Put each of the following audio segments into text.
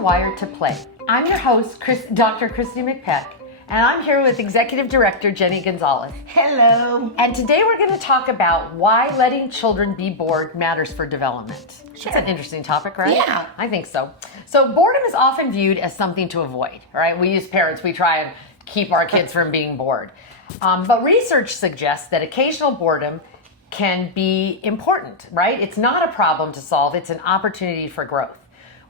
Wired to Play. I'm your host, Dr. Christy McPeck, and I'm here with Executive Director Jenny Gonzalez. Hello. And today we're going to talk about why letting children be bored matters for development. Sure. That's an interesting topic, right? Yeah. I think so. So boredom is often viewed as something to avoid, right? We as parents, we try and keep our kids from being bored. But research suggests that occasional boredom can be important, right? It's not a problem to solve, it's an opportunity for growth.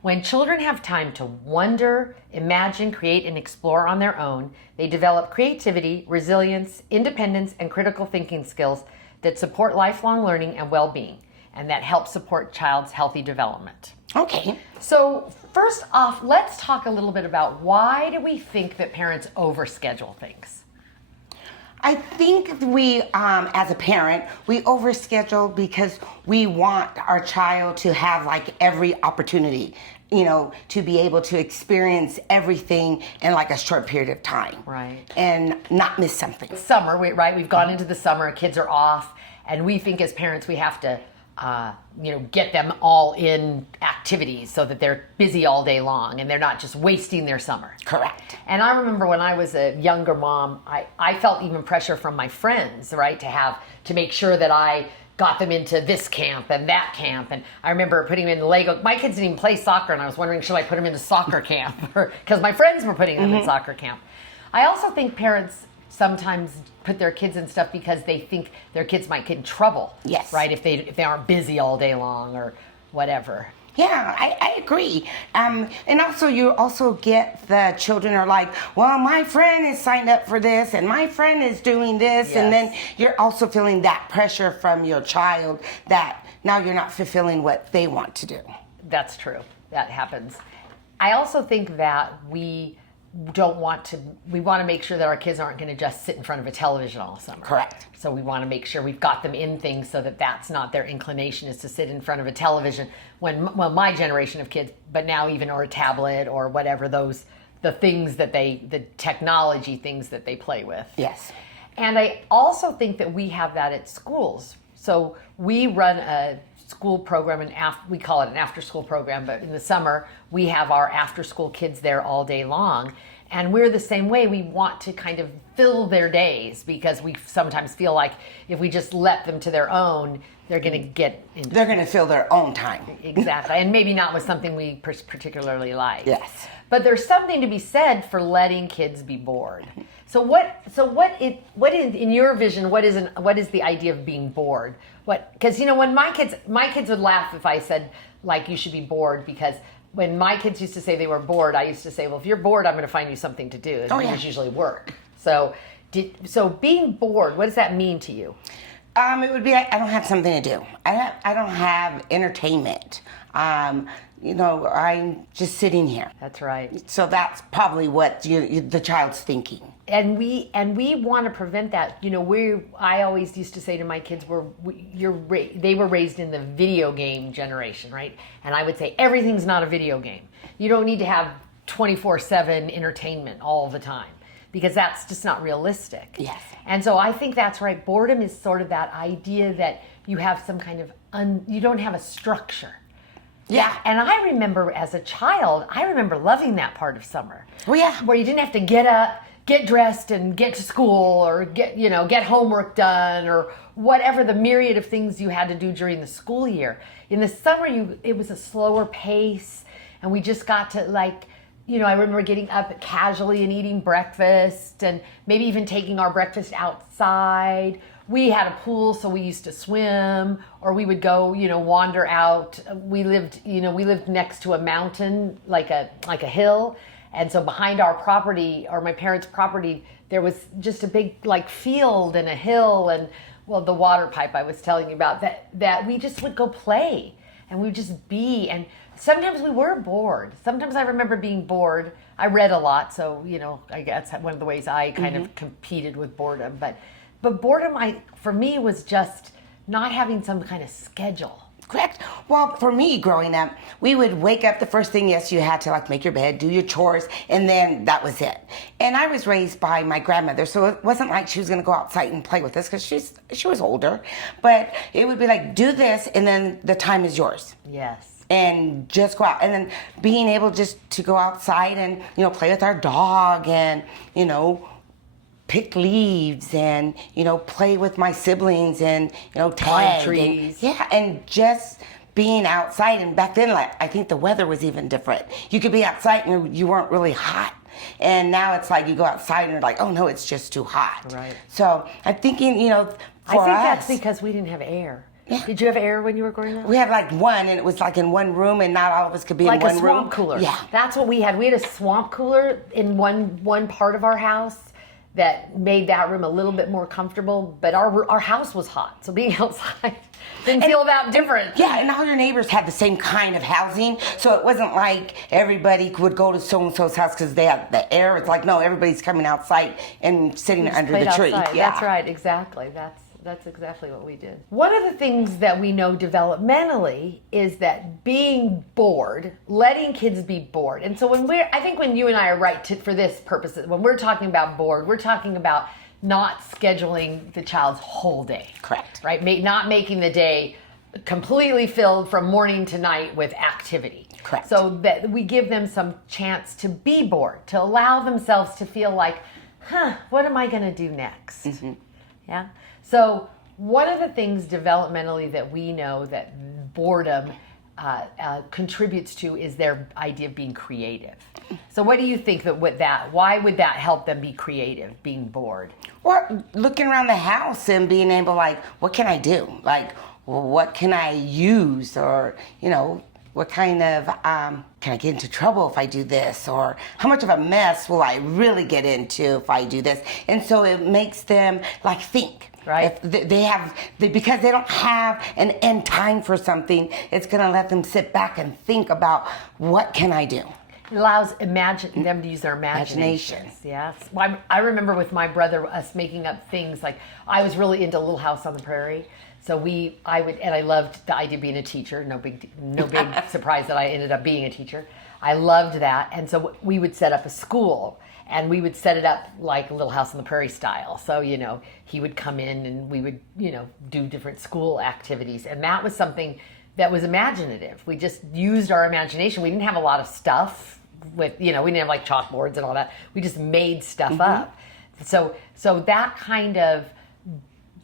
When children have time to wonder, imagine, create, and explore on their own, they develop creativity, resilience, independence, and critical thinking skills that support lifelong learning and well-being, and that help support child's healthy development. Okay. So first off, let's talk a little bit about why do we think that parents overschedule things? I think we, as a parent, we overschedule because we want our child to have like every opportunity, to be able to experience everything in like a short period of time. Right. And not miss something. Summer, right? We've gone into the summer, kids are off, and we think as parents we have to get them all in activities so that they're busy all day long and they're not just wasting their summer. Correct. And I remember when I was a younger mom, I felt even pressure from my friends, right, to make sure that I got them into this camp and that camp. And I remember putting them in Lego. My kids didn't even play soccer, and I was wondering, should I put them into soccer camp? Because my friends were putting them in soccer camp. I also think parents sometimes put their kids in stuff because they think their kids might get in trouble. Yes. Right? If they aren't busy all day long or whatever. Yeah, I agree. And also, you also get the children are like, well, my friend is signed up for this and my friend is doing this. Yes. And then you're also feeling that pressure from your child that now you're not fulfilling what they want to do. That's true. That happens. I also think that we want to make sure that our kids aren't going to just sit in front of a television all summer. Correct. So we want to make sure we've got them in things so that that's not their inclination is to sit in front of a television my generation of kids, but now even or a tablet or whatever the technology things that they play with. Yes. And I also think that we have that at schools. So we run a school program, and we call it an after-school program, but in the summer, we have our after-school kids there all day long. And we're the same way. We want to kind of fill their days because we sometimes feel like if we just let them to their own, they're going to get into They're going to fill their own time. Exactly. And maybe not with something we particularly like. Yes. But there's something to be said for letting kids be bored. So what is in your vision, what is the idea of being bored? Because when my kids would laugh if I said like you should be bored, because when my kids used to say they were bored, I used to say, well, if you're bored, I'm going to find you something to do. It was usually work. So being bored, what does that mean to you? It would be like I don't have something to do. I don't have entertainment. I'm just sitting here. That's right. So that's probably what the child's thinking. And we want to prevent that. I always used to say to my kids, they were raised in the video game generation, right? And I would say everything's not a video game. You don't need to have 24/7 entertainment all the time, because that's just not realistic. Yes. And so I think that's right. Boredom is sort of that idea that you have some kind of you don't have a structure. Yeah. And I remember as a child, loving that part of summer. Oh yeah. Where you didn't have to get up, get dressed, and get to school, or get homework done, or whatever the myriad of things you had to do during the school year. In the summer, it was a slower pace, and we just got to I remember getting up casually and eating breakfast, and maybe even taking our breakfast outside. We had a pool, so we used to swim, or we would go, wander out. We lived next to a mountain, like a hill. And so behind our property, or my parents' property, there was just a big field and a hill, and the water pipe I was telling you about, that we just would go play and we would just be. And sometimes we were bored. Sometimes I remember being bored. I read a lot, so I guess one of the ways I kind of competed with boredom. But boredom, for me, was just not having some kind of schedule. Correct. Well, for me, growing up, we would wake up. The first thing, yes, you had to make your bed, do your chores, and then that was it. And I was raised by my grandmother, so it wasn't like she was going to go outside and play with us because she was older. But it would be like, do this, and then the time is yours. Yes. and just go out, and then being able just to go outside and play with our dog, and pick leaves, and play with my siblings, and tag trees. and just being outside. And back then, like, I think the weather was even different. You could be outside and you weren't really hot. And now it's like you go outside and you're like, oh no, it's just too hot. Right. So I'm thinking, for I think us, that's because we didn't have air. Yeah. Did you have air when you were growing up? we had like one, and it was like in one room, and not all of us could be Like in one a swamp room. cooler. Yeah. That's what we had. We had a swamp cooler in one part of our house that made that room a little bit more comfortable, but our house was hot, so being outside didn't feel that different. Yeah, and all your neighbors had the same kind of housing, so it wasn't like everybody would go to so-and-so's house because they had the air. It's like, no, everybody's coming outside and sitting under the tree. Outside. Yeah. That's right, exactly. That's exactly what we did. One of the things that we know developmentally is that being bored, letting kids be bored. And so I think when you and I are right for this purpose, when we're talking about bored, we're talking about not scheduling the child's whole day. Correct. Right? Not making the day completely filled from morning to night with activity. Correct. So that we give them some chance to be bored, to allow themselves to feel like, what am I going to do next? Mm-hmm. Yeah. So one of the things developmentally that we know that boredom contributes to is their idea of being creative. So what do you think why would that help them be creative, being bored? Or looking around the house and being able, like, what can I do? Like, what can I use? Or, what kind of, can I get into trouble if I do this? Or how much of a mess will I really get into if I do this? And so it makes them, like, think. Right. If because they don't have an end time for something, it's going to let them sit back and think about, what can I do? It allows them to use their imaginations. Yes. Well, I remember with my brother, us making up things. Like, I was really into Little House on the Prairie. So I loved the idea of being a teacher. No big surprise that I ended up being a teacher. I loved that. And so we would set up a school, and we would set it up like Little House on the Prairie style. So, he would come in and we would, do different school activities. And that was something that was imaginative. We just used our imagination. We didn't have a lot of stuff we didn't have like chalkboards and all that. We just made stuff up. So that kind of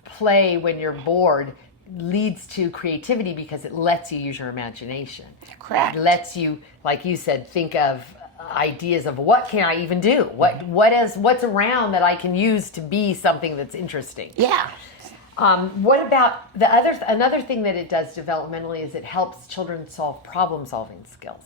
play when you're bored leads to creativity because it lets you use your imagination. Correct. It lets you, like you said, think of ideas of what can I even do? What's around that I can use to be something that's interesting? Yeah. What about another thing that it does developmentally is it helps children solve problem-solving skills.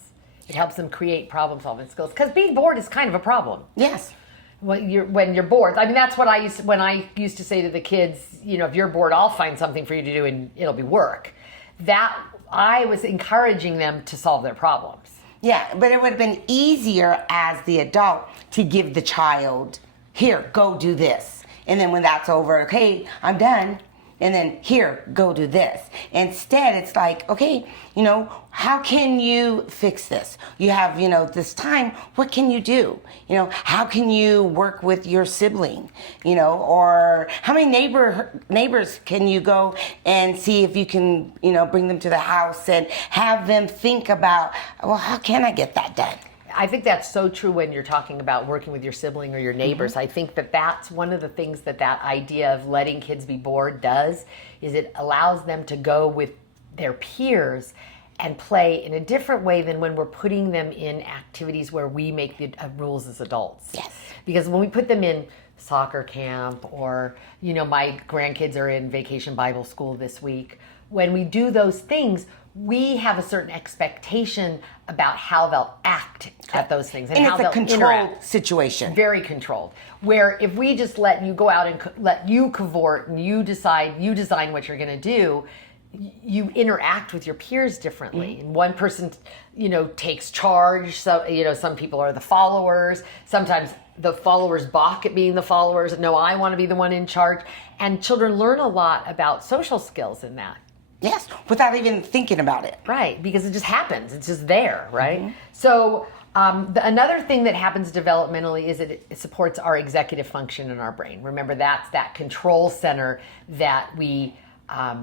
It helps them create problem-solving skills because being bored is kind of a problem. Yes. When you're bored, I mean, that's what when I used to say to the kids, if you're bored, I'll find something for you to do and it'll be work. That I was encouraging them to solve their problems. Yeah, but it would have been easier as the adult to give the child, here, go do this. And then when that's over, okay, I'm done. And then, here, go do this. Instead, it's like, okay, how can you fix this? You have, this time, what can you do? How can you work with your sibling? Or how many neighbors can you go and see if you can, bring them to the house and have them think about, well, how can I get that done? I think that's so true when you're talking about working with your sibling or your neighbors. I think that's one of the things that idea of letting kids be bored does, is it allows them to go with their peers and play in a different way than when we're putting them in activities where we make the rules as adults. Yes. Because when we put them in soccer camp or, my grandkids are in vacation Bible school this week, when we do those things, we have a certain expectation about how they'll act at those things and how it's a they'll controlled interact. situation. Very controlled. Where if we just let you go out and let you cavort and you design what you're going to do, you interact with your peers differently. Mm-hmm. And one person, takes charge. So, some people are the followers. Sometimes the followers balk at being the followers. No, I want to be the one in charge. And children learn a lot about social skills in that. Yes, without even thinking about it. Right, because it just happens. It's just there, right? Mm-hmm. So another thing that happens developmentally is it supports our executive function in our brain. Remember, that's that control center that we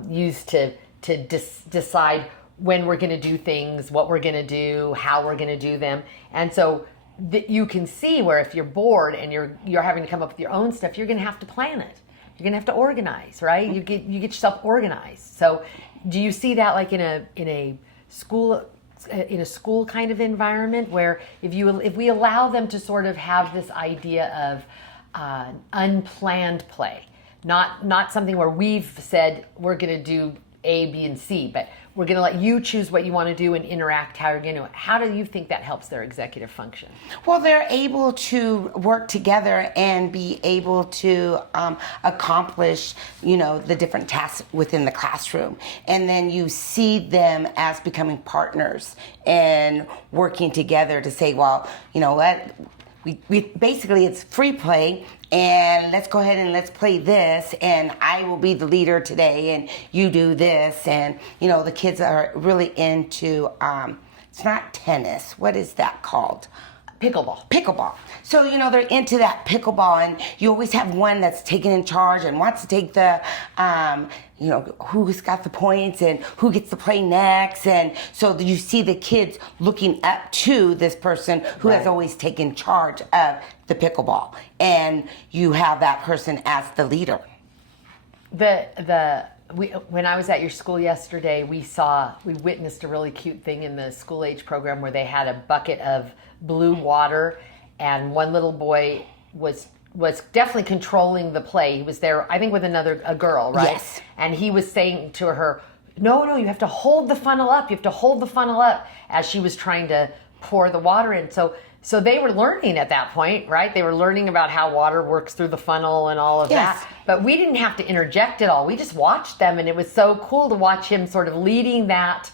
use to decide when we're going to do things, what we're going to do, how we're going to do them. And so you can see where if you're bored and you're having to come up with your own stuff, you're going to have to plan it. You're going to have to organize, right? You get yourself organized. So do you see that like in a school kind of environment where if we allow them to sort of have this idea of unplanned play, not something where we've said we're going to do A, B, and C, but we're going to let you choose what you want to do and interact how you're going to do it. How do you think that helps their executive function? Well, they're able to work together and be able to accomplish, the different tasks within the classroom. And then you see them as becoming partners and working together to say, well, you know what? We basically, it's free play, and let's go ahead and let's play this, and I will be the leader today, and you do this. And the kids are really into it's not tennis, what is that called? Pickleball. So, they're into that pickleball, and you always have one that's taken in charge and wants to take the, who's got the points and who gets to play next. And so you see the kids looking up to this person who has always taken charge of the pickleball. And you have that person as the leader. When I was at your school yesterday, we witnessed a really cute thing in the school age program where they had a bucket of blue water, and one little boy was definitely controlling the play. He was there, I think, with a girl, right? Yes. And he was saying to her, no, you have to hold the funnel up. You have to hold the funnel up, as she was trying to pour the water in. So they were learning at that point, right? They were learning about how water works through the funnel and all of that. But we didn't have to interject at all. We just watched them, and it was so cool to watch him sort of leading that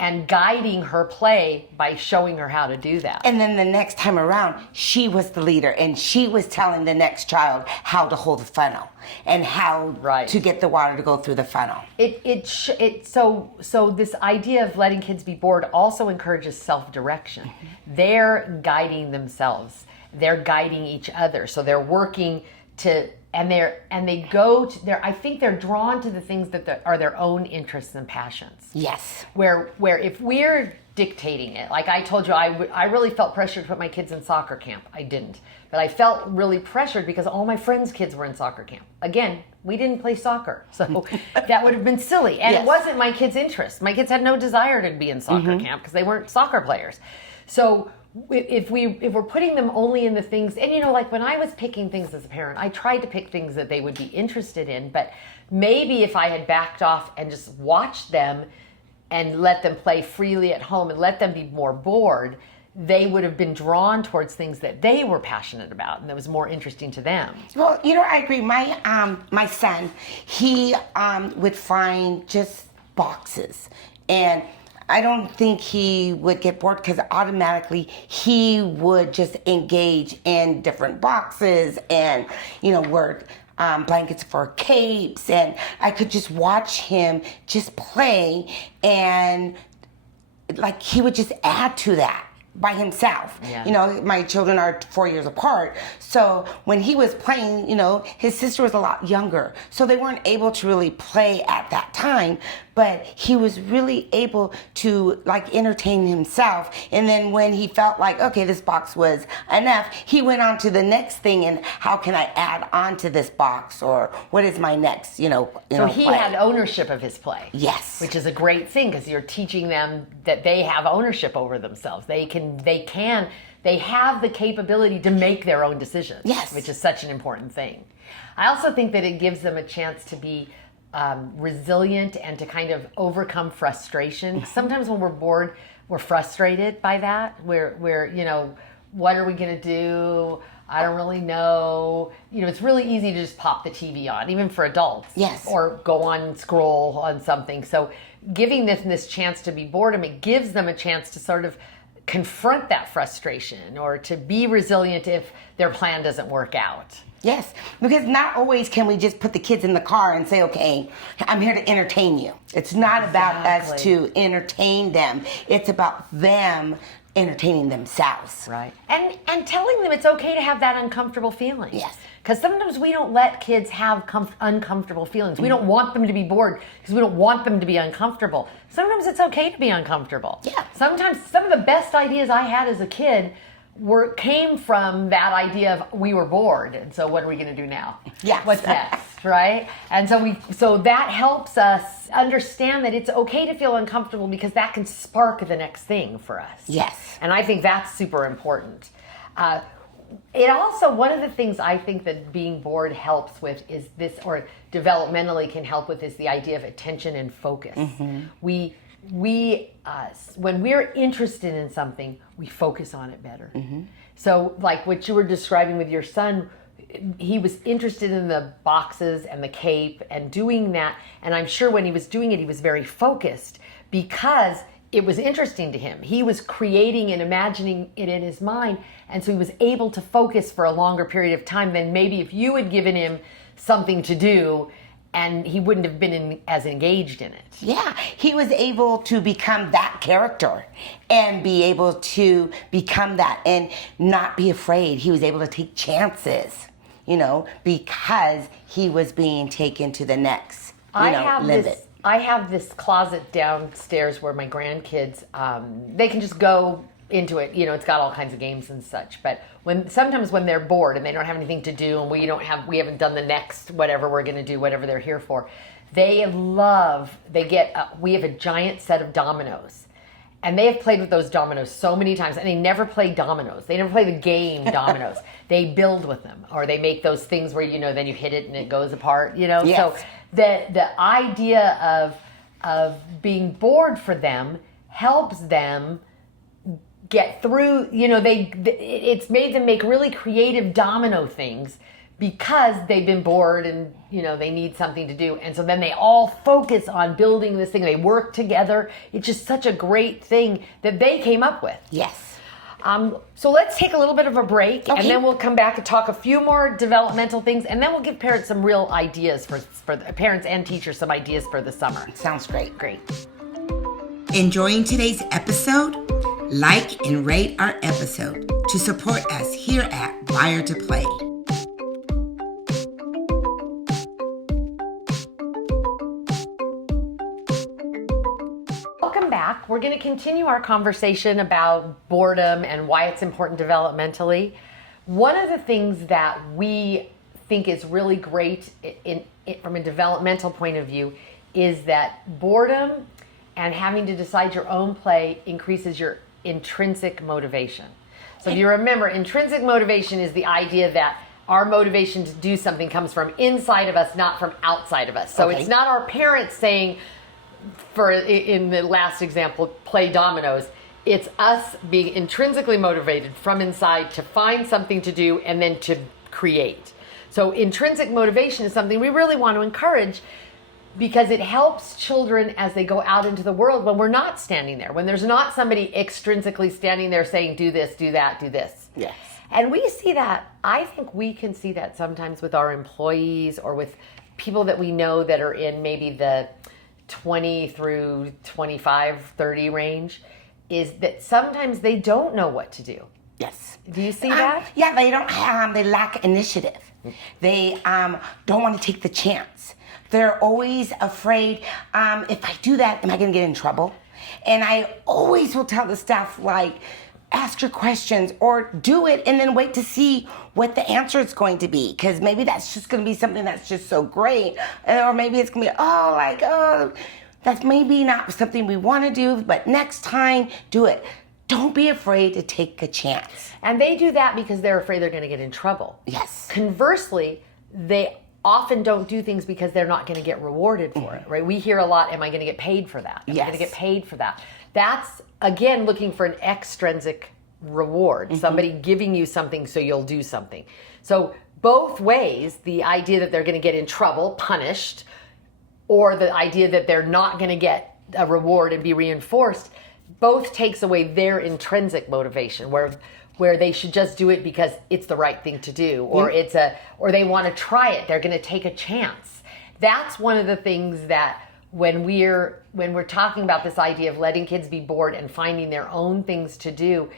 and guiding her play by showing her how to do that. And then the next time around, she was the leader, and she was telling the next child how to hold the funnel and how to get the water to go through the funnel. So this idea of letting kids be bored also encourages self-direction. Mm-hmm. They're guiding themselves. They're guiding each other. So they're working to, I think they're drawn to the things that are their own interests and passions. Yes. Where if we're dictating it, like I told you, I really felt pressured to put my kids in soccer camp. I didn't. But I felt really pressured because all my friends' kids were in soccer camp. Again, we didn't play soccer, so that would have been silly. And It wasn't my kids' interest. My kids had no desire to be in soccer camp because they weren't soccer players. So if we're putting them only in the things, and like when I was picking things as a parent, I tried to pick things that they would be interested in, but maybe if I had backed off and just watched them and let them play freely at home and let them be more bored, they would have been drawn towards things that they were passionate about and that was more interesting to them. Well, I agree. My son, he would find just boxes, and I don't think he would get bored because automatically he would just engage in different boxes and, where blankets for capes, and I could just watch him just play, and like he would just add to that by himself. Yeah. My children are 4 years apart. So when he was playing, his sister was a lot younger. So they weren't able to really play at that time. But he was really able to entertain himself. And then when he felt like, okay, this box was enough, he went on to the next thing, and how can I add on to this box, or what is my next, So he play. had ownership of his play. Yes. Which is a great thing because you're teaching them that they have ownership over themselves. They have the capability to make their own decisions. Yes. Which is such an important thing. I also think that it gives them a chance to be resilient and to kind of overcome frustration. Sometimes when we're bored, we're frustrated by that. We're what are we going to do? I don't really know. It's really easy to just pop the TV on, even for adults. Yes. Or go on and scroll on something. So giving them this chance to be boredom, it gives them a chance to sort of confront that frustration or to be resilient if their plan doesn't work out. Yes, because not always can we just put the kids in the car and say, okay, I'm here to entertain you. It's not about us to entertain them. It's about them entertaining themselves. Right. And telling them it's okay to have that uncomfortable feeling. Yes. Because sometimes we don't let kids have uncomfortable feelings. We don't want them to be bored because we don't want them to be uncomfortable. Sometimes it's okay to be uncomfortable. Yeah. Sometimes some of the best ideas I had as a kid came from that idea of we were bored, and so what are we going to do now? Yes. What's next, right? And so that helps us understand that it's okay to feel uncomfortable because that can spark the next thing for us. Yes. And I think that's super important. It also, one of the things I think that being bored helps with is this, or developmentally can help with, is the idea of attention and focus. We when we're interested in something, we focus on it better. So like what you were describing with your son, he was interested in the boxes and the cape and doing that. And I'm sure when he was doing it, he was very focused because it was interesting to him. He was creating and imagining it in his mind. And so he was able to focus for a longer period of time than maybe if you had given him something to do and he wouldn't have been as engaged in it. Yeah, he was able to become that character and be able to become that and not be afraid. He was able to take chances, because he was being taken to the next, limit. I have this closet downstairs where my grandkids, they can just go into it. It's got all kinds of games and such. But sometimes when they're bored and they don't have anything to do and we haven't done the next whatever we're going to do, whatever they're here for, we have a giant set of dominoes. And they have played with those dominoes so many times, and they never play dominoes. They never play the game dominoes. They build with them, or they make those things where then you hit it and it goes apart. Yes. So the idea of being bored for them helps them get through. It's made them make really creative domino things because they've been bored and they need something to do, and so then they all focus on building this thing. They work together. It's just such a great thing that they came up with. Yes. So let's take a little bit of a break, okay. And then we'll come back and talk a few more developmental things, and then we'll give parents some real ideas for parents and teachers, some ideas for the summer. Sounds great. Great. Enjoying today's episode? Like and rate our episode to support us here at Wired to Play. Welcome back. We're going to continue our conversation about boredom and why it's important developmentally. One of the things that we think is really great from a developmental point of view is that boredom and having to decide your own play increases your intrinsic motivation. So if you remember, intrinsic motivation is the idea that our motivation to do something comes from inside of us, not from outside of us. So It's not our parents saying, in the last example, play dominoes. It's us being intrinsically motivated from inside to find something to do and then to create. So intrinsic motivation is something we really want to encourage because it helps children as they go out into the world when we're not standing there, when there's not somebody extrinsically standing there saying, do this, do that, do this. Yes. And we see that, I think we can see that sometimes with our employees or with people that we know that are in maybe the 20 through 25, 30 range, is that sometimes they don't know what to do. Yes. Do you see that? Yeah, they lack initiative. They don't want to take the chance. They're always afraid, if I do that, am I going to get in trouble? And I always will tell the staff, ask your questions or do it and then wait to see what the answer is going to be. Because maybe that's just going to be something that's just so great. Or maybe it's going to be, that's maybe not something we want to do, but next time, do it. Don't be afraid to take a chance. And they do that because they're afraid they're going to get in trouble. Yes. Conversely, they often don't do things because they're not going to get rewarded for it, right? We hear a lot, am I going to get paid for that? Am I going to get paid for that? That's, again, looking for an extrinsic reward, somebody giving you something so you'll do something. So both ways, the idea that they're going to get in trouble, punished, or the idea that they're not going to get a reward and be reinforced, both takes away their intrinsic motivation, where they should just do it because it's the right thing to do, or or they want to try it. They're going to take a chance. That's one of the things that when we're talking about this idea of letting kids be bored and finding their own things to do,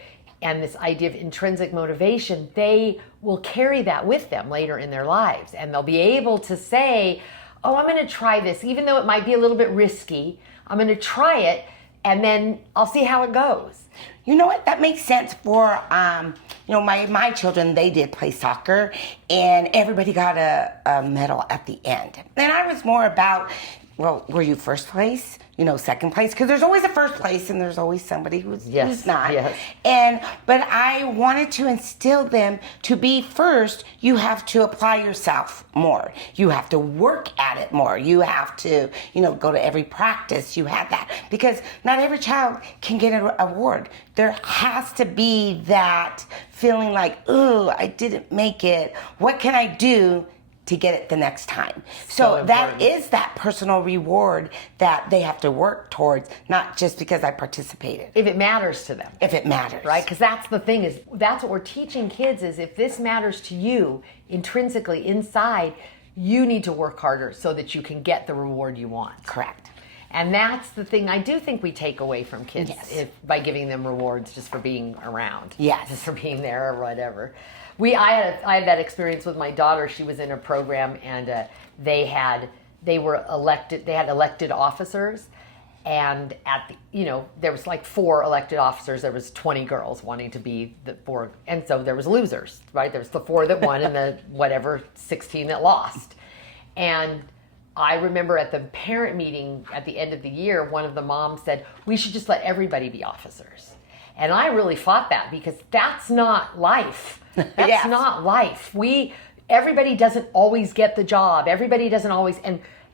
and this idea of intrinsic motivation, they will carry that with them later in their lives. And they'll be able to say, oh, I'm going to try this, even though it might be a little bit risky. I'm going to try it, and then I'll see how it goes. You know what? That makes sense for, my children, they did play soccer, and everybody got a medal at the end. And I was more about, well, were you first place? Second place? Because there's always a first place, and there's always somebody who's not. Yes. But I wanted to instill them to be first. You have to apply yourself more. You have to work at it more. You have to, go to every practice. You have that. Because not every child can get an award. There has to be that feeling like, ooh, I didn't make it. What can I do to get it the next time? So that is that personal reward that they have to work towards, not just because I participated. If it matters to them. If it matters. Right? Because that's the thing, is that's what we're teaching kids, is if this matters to you intrinsically inside, you need to work harder so that you can get the reward you want. Correct. And that's the thing I do think we take away from kids by giving them rewards just for being around. Yes. Just for being there or whatever. I had that experience with my daughter. She was in a program, and they had elected officers, and there was like 4 elected officers. There was 20 girls wanting to be the 4, and so there was losers, right? There was the 4 that won and the 16 that lost. And I remember at the parent meeting at the end of the year, one of the moms said, we should just let everybody be officers. And I really fought that, because that's not life. That's not life. Everybody doesn't always get the job. Everybody doesn't always,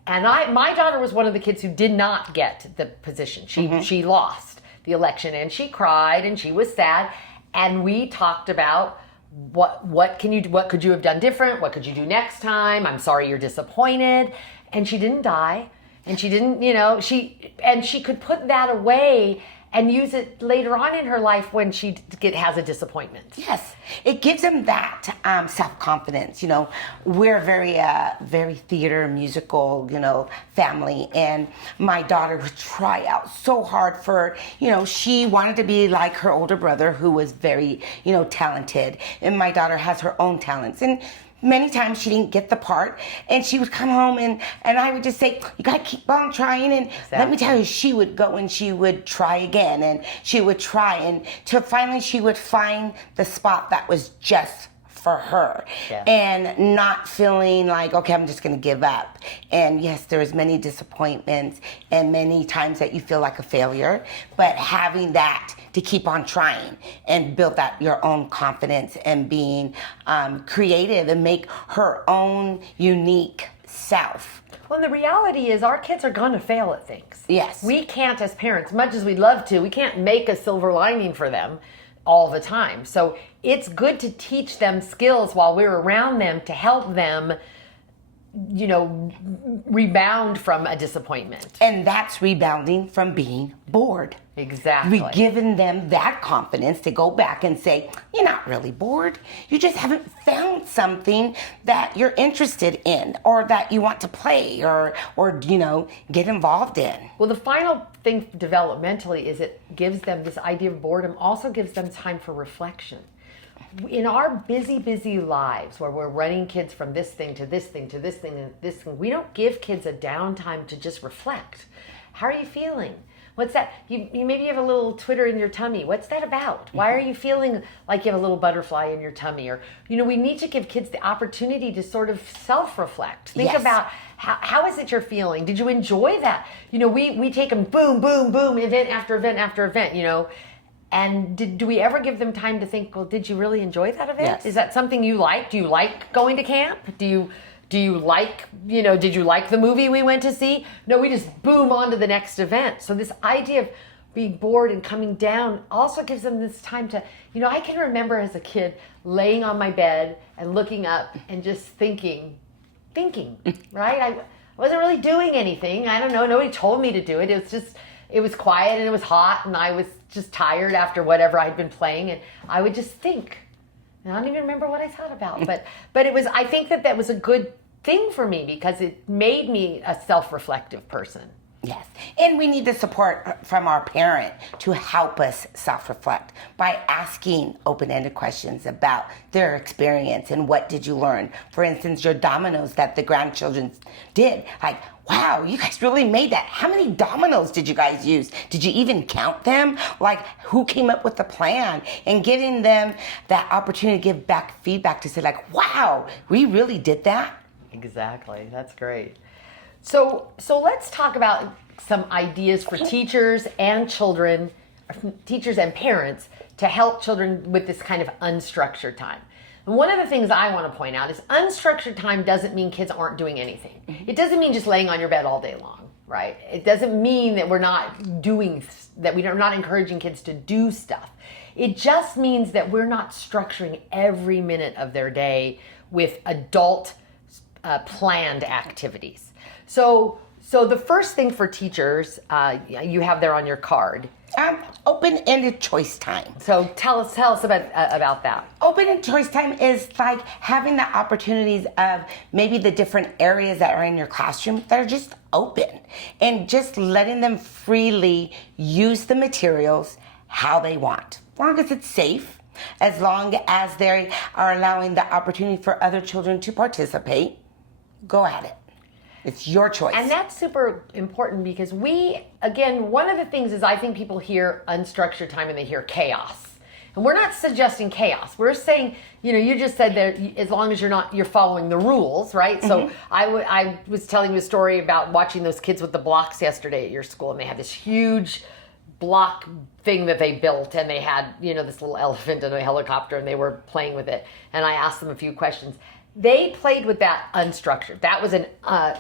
my daughter was one of the kids who did not get the position. She lost the election, and she cried and she was sad. And we talked about what could you have done different? What could you do next time? I'm sorry you're disappointed. And she didn't die. And she didn't, she could put that away and use it later on in her life when she has a disappointment. Yes, it gives them that self-confidence. We're a very theater, musical, family, and my daughter would try out so hard for, she wanted to be like her older brother, who was very, talented, and my daughter has her own talents, and many times she didn't get the part, and she would come home and I would just say, you gotta keep on trying. And let me tell you, she would go and she would try again, and she would try, and till finally she would find the spot that was just for her. And not feeling like, okay, I'm just gonna give up. And yes, there's many disappointments and many times that you feel like a failure, but having that to keep on trying and build that your own confidence and being creative and make her own unique self. Well, the reality is our kids are going to fail at things. Yes. We can't, as parents, much as we'd love to, we can't make a silver lining for them all the time. So it's good to teach them skills while we're around them to help them, rebound from a disappointment. And that's rebounding from being bored. Exactly. We've given them that confidence to go back and say, you're not really bored. You just haven't found something that you're interested in, or that you want to play or get involved in. Well, the final thing developmentally is it gives them this idea of boredom, also gives them time for reflection. In our busy, busy lives, where we're running kids from this thing to this thing to this thing to this thing, we don't give kids a downtime to just reflect. How are you feeling? What's that? You maybe have a little twitter in your tummy. What's that about? Why are you feeling like you have a little butterfly in your tummy? Or, we need to give kids the opportunity to sort of self-reflect. Think about how is it you're feeling? Did you enjoy that? We take them boom, boom, boom, event after event after event, And do we ever give them time to think, well, did you really enjoy that event? Yes. Is that something you like? Do you like going to camp? Do you like, did you like the movie we went to see? No, we just boom on to the next event. So this idea of being bored and coming down also gives them this time to, I can remember as a kid laying on my bed and looking up and just thinking, right? I wasn't really doing anything. I don't know. Nobody told me to do it. It was quiet and it was hot and I was just tired after whatever I'd been playing, and I would just think. And I don't even remember what I thought about, but it was. I think that was a good thing for me because it made me a self-reflective person. Yes. And we need the support from our parent to help us self-reflect by asking open-ended questions about their experience and what did you learn. For instance, your dominoes that the grandchildren did. Like, wow, you guys really made that. How many dominoes did you guys use? Did you even count them? Like, who came up with the plan? And giving them that opportunity to give back feedback to say like, wow, we really did that? Exactly. That's great. So let's talk about some ideas for teachers and children, teachers and parents to help children with this kind of unstructured time. And one of the things I want to point out is unstructured time doesn't mean kids aren't doing anything. It doesn't mean just laying on your bed all day long, right? It doesn't mean that we're not encouraging kids to do stuff. It just means that we're not structuring every minute of their day with adult planned activities. So the first thing for teachers, you have there on your card. Open-ended choice time. So tell us about that. Open-ended choice time is like having the opportunities of maybe the different areas that are in your classroom that are just open, and just letting them freely use the materials how they want, as long as it's safe, as long as they are allowing the opportunity for other children to participate. Go at it. It's your choice. And that's super important because one of the things is I think people hear unstructured time and they hear chaos. And we're not suggesting chaos. We're saying, you just said that as long as you're following the rules, right? Mm-hmm. So I was telling you a story about watching those kids with the blocks yesterday at your school, and they had this huge block thing that they built, and they had, this little elephant and a helicopter, and they were playing with it. And I asked them a few questions. They played with that unstructured. That was an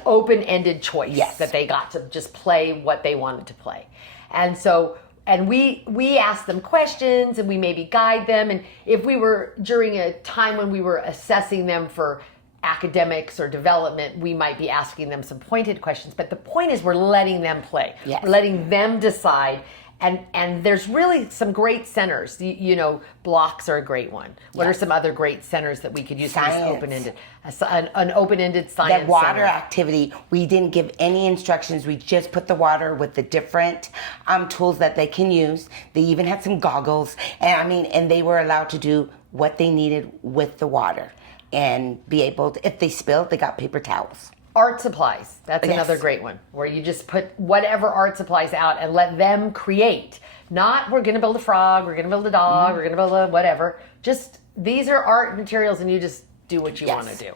open-ended choice that they got to just play what they wanted to play. And we asked them questions, and we maybe guide them. And if we were during a time when we were assessing them for academics or development, we might be asking them some pointed questions. But the point is we're letting them play. Yes. We're letting them decide. And there's really some great centers. Blocks are a great one. What are some other great centers that we could use for this open-ended? An open-ended science That water center. activity, we didn't give any instructions. We just put the water with the different tools that they can use. They even had some goggles. And they were allowed to do what they needed with the water. And be able to, if they spilled, they got paper towels. Art supplies. That's another great one, where you just put whatever art supplies out and let them create. Not, we're going to build a frog, we're going to build a dog, we're going to build a whatever. Just, these are art materials, and you just do what you want to do.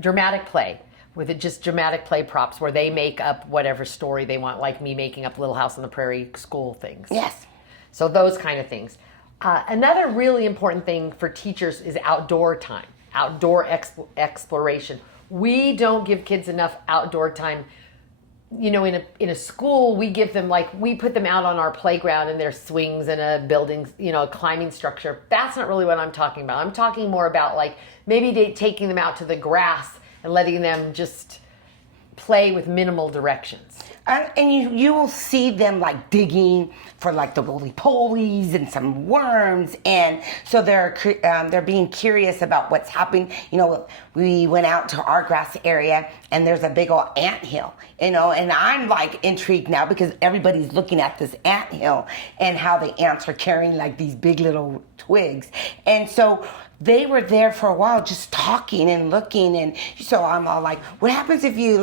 Dramatic play, with just dramatic play props, where they make up whatever story they want, like me making up Little House on the Prairie school things. Yes. So those kind of things. Another really important thing for teachers is outdoor time. Outdoor exploration. We don't give kids enough outdoor time. In a school, we give them, we put them out on our playground, and there's swings and a building, a climbing structure. That's not really what I'm talking about. I'm talking more about maybe taking them out to the grass and letting them just play with minimal directions. And you will see them digging for the roly-polies and some worms, and so they're being curious about what's happening. We went out to our grass area, and there's a big old anthill, and I'm intrigued now because everybody's looking at this anthill and how the ants are carrying these big little twigs, and so they were there for a while just talking and looking, and so I'm all what happens if you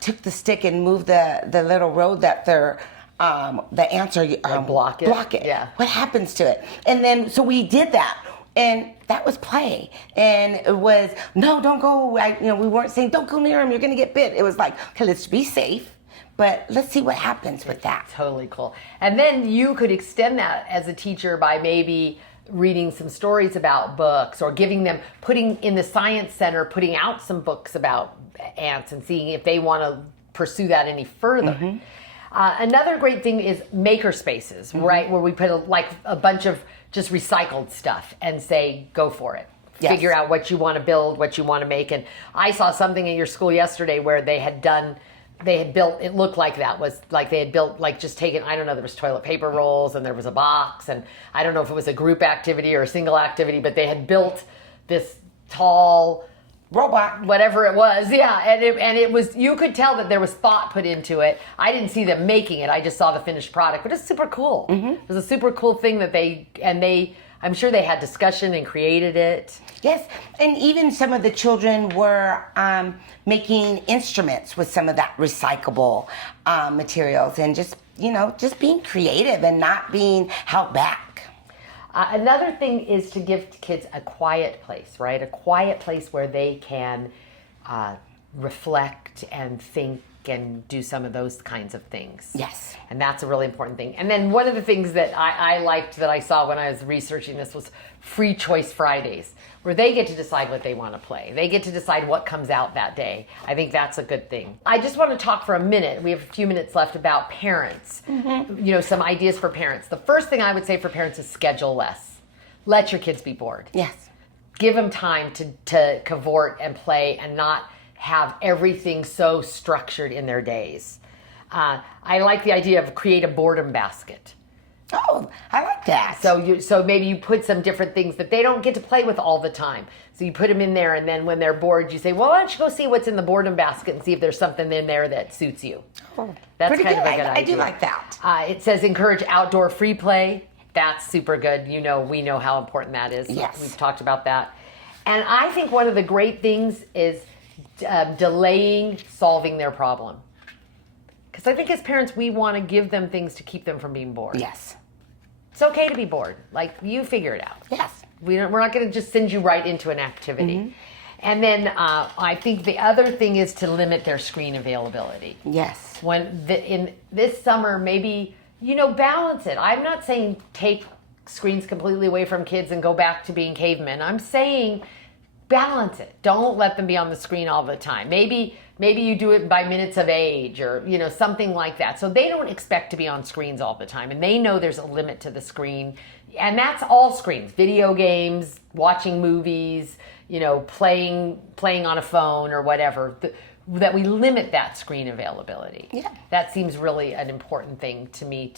took the stick and moved the little road that the ants are block it. Yeah. What happens to it? And then so we did that, and that was play. And it was no, don't go. We weren't saying don't go near them. You're gonna get bit. It was okay, let's be safe, but let's see what happens with that. Totally cool. And then you could extend that as a teacher by maybe reading some stories about books, or putting in the science center, putting out some books about ants and seeing if they want to pursue that any further. Mm-hmm. Another great thing is maker spaces, right? Where we put a bunch of just recycled stuff and say, go for it. Yes. Figure out what you want to build, what you want to make. And I saw something at your school yesterday where they had built, it looked like that was they had built, just taken, I don't know, there was toilet paper rolls and there was a box, and I don't know if it was a group activity or a single activity, but they had built this tall robot. whatever it was. Yeah, and it was, you could tell that there was thought put into it. I didn't see them making it. I just saw the finished product, but it's super cool. It was a super cool thing that I'm sure they had discussion and created it. Yes, and even some of the children were making instruments with some of that recyclable materials, and just being creative and not being held back. Another thing is to give kids a quiet place, right? A quiet place where they can reflect and think and do some of those kinds of things. Yes. And that's a really important thing. And then one of the things that I liked that I saw when I was researching this was Free Choice Fridays, where they get to decide what they want to play. They get to decide what comes out that day. I think that's a good thing. I just want to talk for a minute. We have a few minutes left about parents. Some ideas for parents. The first thing I would say for parents is schedule less. Let your kids be bored. Yes. Give them time to cavort and play and not have everything so structured in their days. I like the idea of create a boredom basket. Oh, I like that. So maybe you put some different things that they don't get to play with all the time. So you put them in there, and then when they're bored, you say, well, why don't you go see what's in the boredom basket and see if there's something in there that suits you. Oh, That's pretty kind of good. a good idea. I do like that. It says encourage outdoor free play. That's super good. We know how important that is. Yes. We've talked about that. And I think one of the great things is delaying solving their problem. Because I think as parents, we want to give them things to keep them from being bored. Yes. It's okay to be bored. Like, you figure it out. Yes. We're not going to just send you right into an activity. And then I think the other thing is to limit their screen availability. Yes. In this summer, maybe, balance it. I'm not saying take screens completely away from kids and go back to being cavemen. I'm saying balance it. Don't let them be on the screen all the time. Maybe you do it by minutes of age, or something like that. So they don't expect to be on screens all the time, and they know there's a limit to the screen. And that's all screens: video games, watching movies, playing on a phone or whatever. That we limit that screen availability. Yeah. That seems really an important thing to me,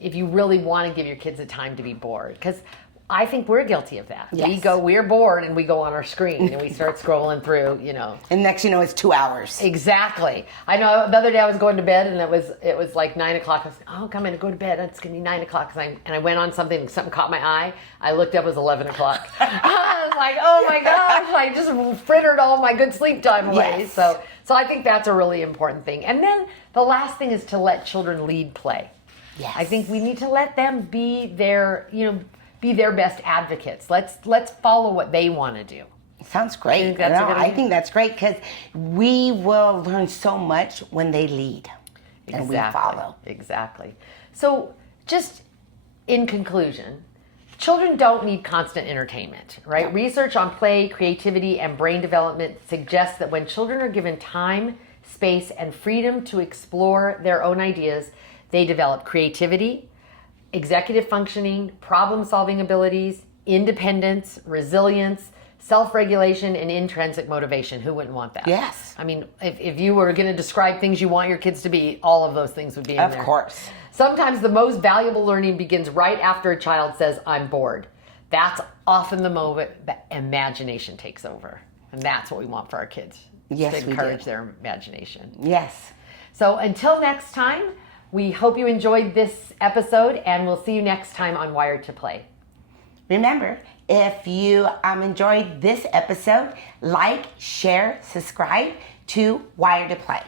if you really want to give your kids a time to be bored. Because I think we're guilty of that. Yes. We're bored and we go on our screen and we start scrolling through, And next it's 2 hours. Exactly. I know the other day I was going to bed and it was like 9 o'clock. I was like, oh, come in and go to bed. It's going to be 9 o'clock. And I went on something caught my eye. I looked up, it was 11 o'clock. I was like, oh my gosh, I just frittered all my good sleep time away. Yes. So I think that's a really important thing. And then the last thing is to let children lead play. Yes. I think we need to let them be their best advocates. Let's follow what they want to do. Sounds great. You think that's a good I idea? think that's great, because we will learn so much when they lead and we follow. Exactly. So just in conclusion, children don't need constant entertainment, right? Yeah. Research on play, creativity, and brain development suggests that when children are given time, space, and freedom to explore their own ideas, they develop creativity, executive functioning, problem-solving abilities, independence, resilience, self-regulation, and intrinsic motivation. Who wouldn't want that? Yes. I mean, if you were going to describe things you want your kids to be, all of those things would be in there. Of course. Sometimes the most valuable learning begins right after a child says, I'm bored. That's often the moment that imagination takes over. And that's what we want for our kids. Yes, to we encourage do. their imagination. Yes. So until next time, we hope you enjoyed this episode, and we'll see you next time on Wired to Play. Remember, if you enjoyed this episode, like, share, subscribe to Wired to Play.